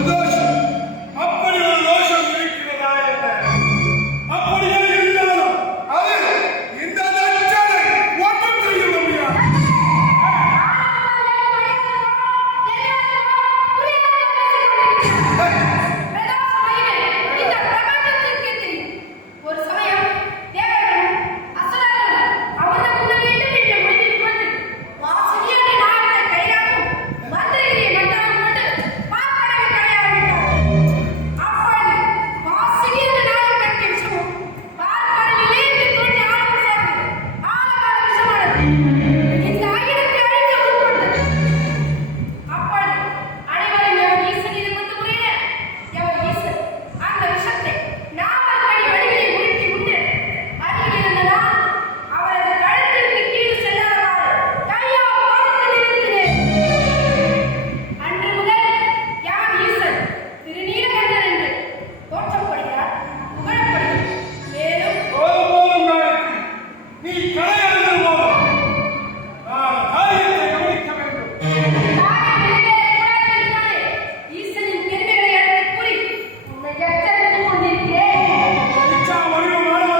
Богдан!